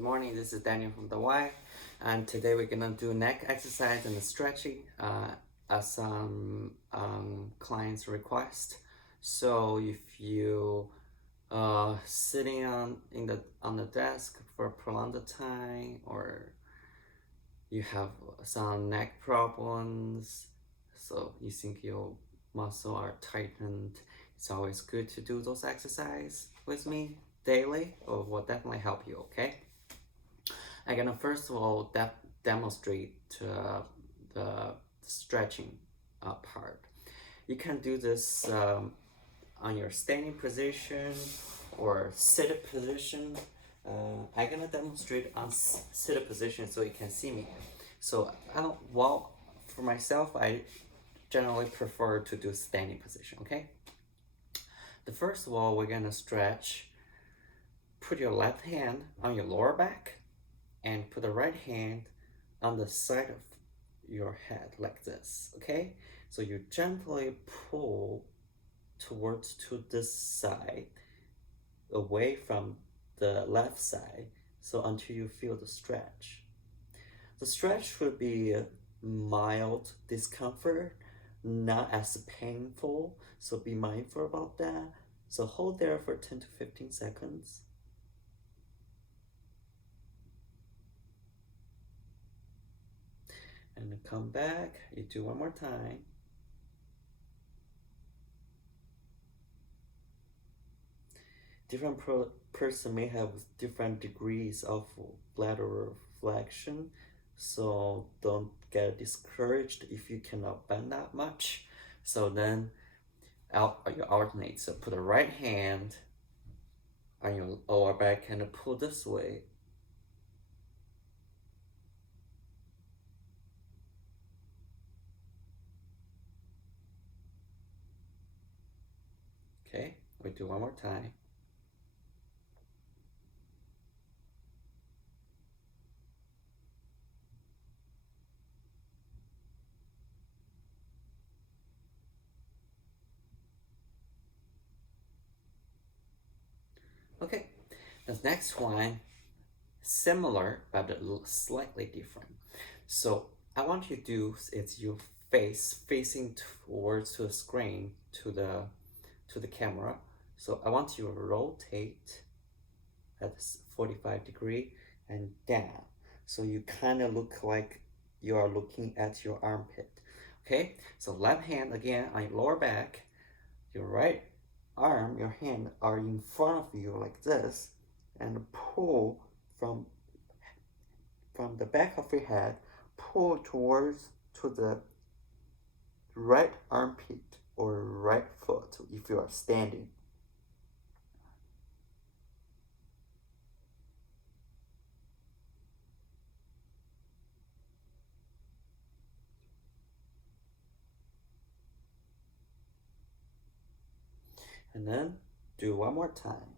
Good morning, this is Daniel from the Y, and today we're gonna do neck exercise and stretching as some clients request. So if you sitting on the desk for a prolonged time, or you have some neck problems, so you think your muscle are tightened, it's always good to do those exercise with me daily. Or will definitely help you. Okay. I'm gonna first of all demonstrate the stretching part. You can do this on your standing position or seated position. I'm gonna demonstrate on seated position so you can see me. So for myself, I generally prefer to do standing position. Okay. The first of all, we're gonna stretch. Put your left hand on your lower back and put the right hand on the side of your head like this. Okay, so you gently pull towards to this side, away from the left side, so until you feel the stretch. The stretch should be mild discomfort, not as painful, so be mindful about that. So hold there for 10 to 15 seconds. And come back, you do one more time. Different person may have different degrees of lateral flexion, so don't get discouraged if you cannot bend that much. So then you alternate. So put the right hand on your lower back and pull this way. Okay, we do one more time. Okay, the next one, similar but slightly different. So I want you to do is your face facing towards the screen, to the camera. So I want you to rotate at 45-degree and down. So you kind of look like you are looking at your armpit. Okay, so left hand again on your lower back, your right arm, your hand are in front of you like this, and pull from the back of your head, pull towards to the right armpit or right foot if you are standing. And then do one more time.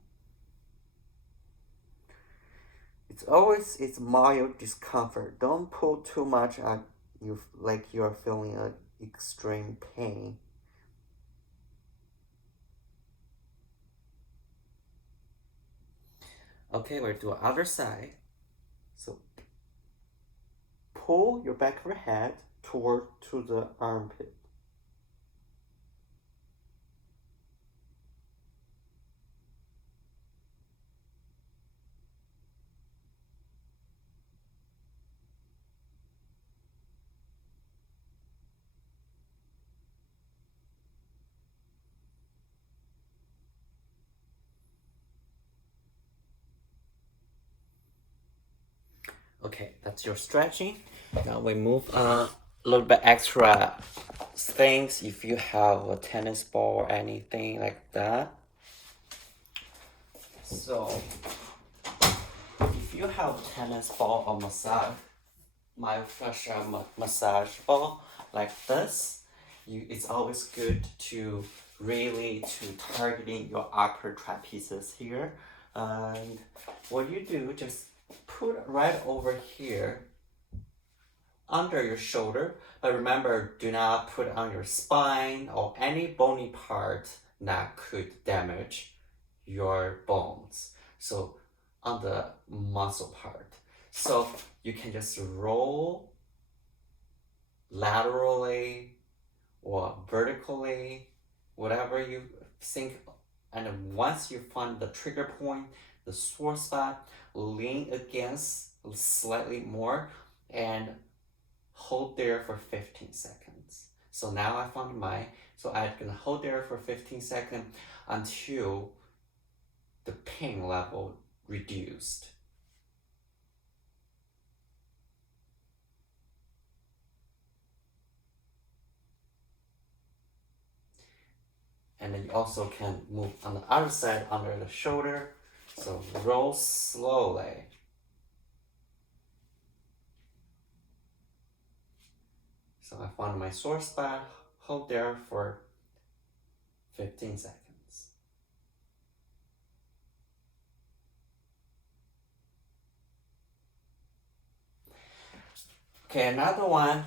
It's mild discomfort. Don't pull too much on you like you are feeling an extreme pain. Okay, we'll do other side. So pull your back of your head toward to the armpit. Okay, that's your stretching. Now we move on a little bit extra things. If you have a tennis ball or anything like that. So if you have tennis ball or massage ball like this, it's always good to really to targeting your upper trapezius here. And what you do, just put right over here under your shoulder, but remember, do not put on your spine or any bony part that could damage your bones. So on the muscle part. So you can just roll laterally or vertically, whatever you think. And once you find the trigger point, the sore spot, lean against slightly more and hold there for 15 seconds. So now I found mine. So I'm gonna hold there for 15 seconds until the pain level reduced. And then you also can move on the other side under the shoulder. So roll slowly. So I found my sore spot, hold there for 15 seconds. Okay, another one,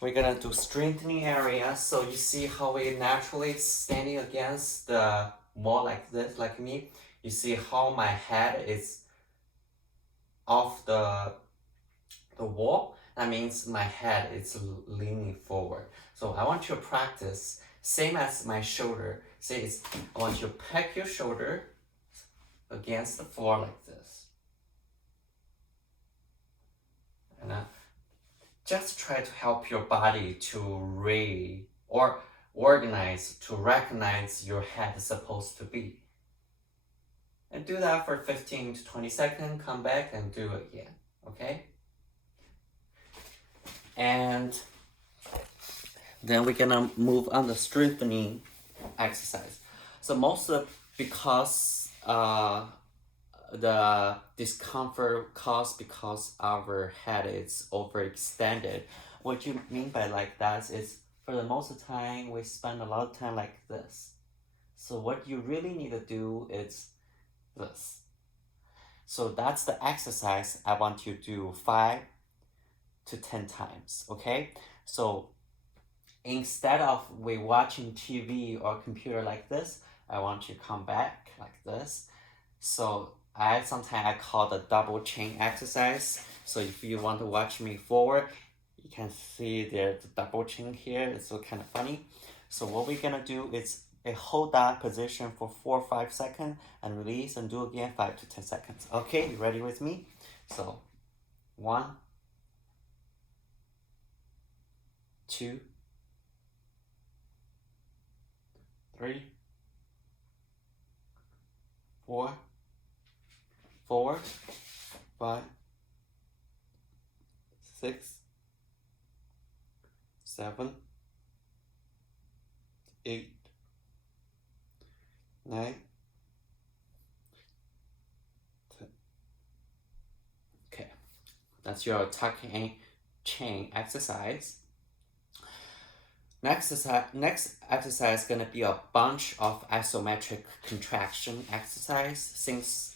we're gonna do strengthening area. So you see how we naturally standing against the wall like this, like me. You see how my head is off the wall. That means my head is leaning forward. So I want you to practice same as my shoulder. Say it's, I want you to peg your shoulder against the floor like this. And just try to help your body to or organize, to recognize your head is supposed to be. And do that for 15 to 20 seconds, come back and do it again, okay? And then we're gonna move on the strengthening exercise. So because the discomfort caused because our head is overextended. What you mean by like that is for the most of the time we spend a lot of time like this. So what you really need to do is this. So that's the exercise I want you to do 5 to 10 times, okay? So instead of we watching TV or computer like this, I want you to come back like this. So sometimes I call the double chin exercise. So if you want to watch me forward, you can see the double chin here. It's so kind of funny. So what we're gonna do is hold that position for 4 or 5 seconds and release and do again 5 to 10 seconds. Okay, you ready with me? So 1, 2, 3, 4, 5, 6, 7, 8, 9, 10. Okay, that's your tucking chain exercise. Next exercise is gonna be a bunch of isometric contraction exercise. Since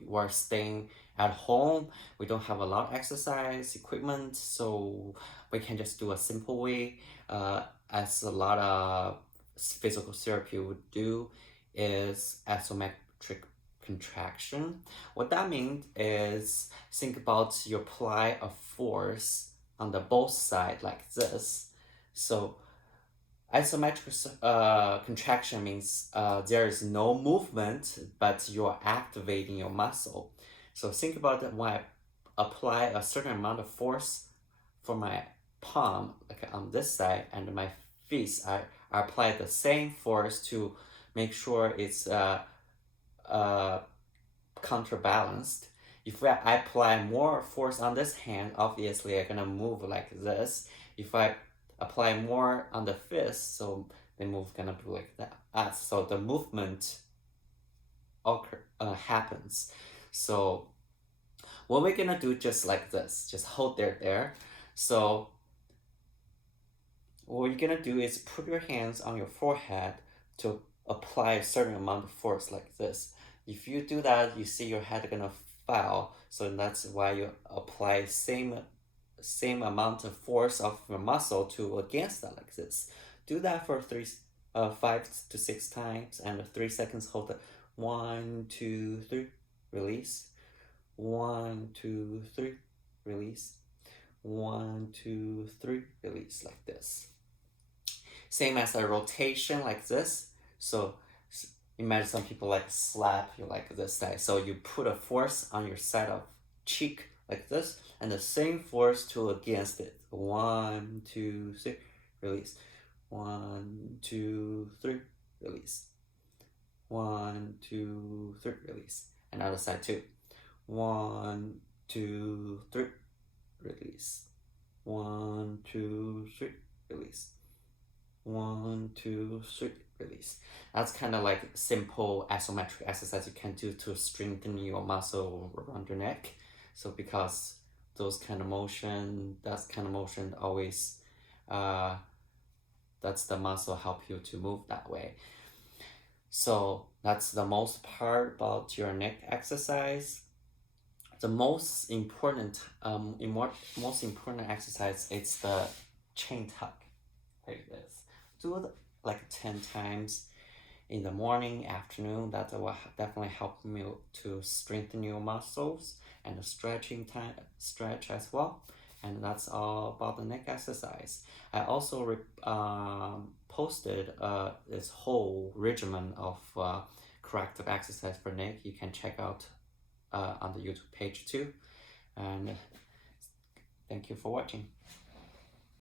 we're staying at home, we don't have a lot of exercise equipment, so we can just do a simple way, as a lot of physical therapy would do, is isometric contraction. What that means is think about you apply a force on the both side like this. So isometric contraction means there is no movement, but you're activating your muscle. So think about it when I apply a certain amount of force for my palm, like on this side, and my fist, I apply the same force to make sure it's counterbalanced. If I apply more force on this hand, obviously I'm gonna move like this. If I apply more on the fist, so the move gonna be like that. So the movement happens. So what we're gonna do just like this, just hold there. So what you're gonna do is put your hands on your forehead to apply a certain amount of force like this. If you do that, you see your head gonna fall. So that's why you apply same amount of force of your muscle to against that like this. Do that for 5 to 6 times and 3 seconds. Hold it. 1, 2, 3. Release. 1, 2, 3, release. 1, 2, 3, release, like this. Same as a rotation like this. So imagine some people like slap you like this side. So you put a force on your side of cheek like this, and the same force to against it. 1, 2, 3, release. 1, 2, 3, release. 1, 2, 3, release. And other side too. 1, 2, 3, release. 1, 2, 3, release. 1, 2, 3, release. That's kind of like simple isometric exercise you can do to strengthen your muscle around your neck. So because those kind of motion, always, that's the muscle help you to move that way. So that's the most part about your neck exercise. The most important exercise is the chain tuck, like this. Do it like 10 times in the morning, afternoon. That will definitely help you to strengthen your muscles and the stretch as well. And that's all about the neck exercise. I also posted this whole regimen of corrective exercise for neck. You can check out on the YouTube page too. And thank you for watching.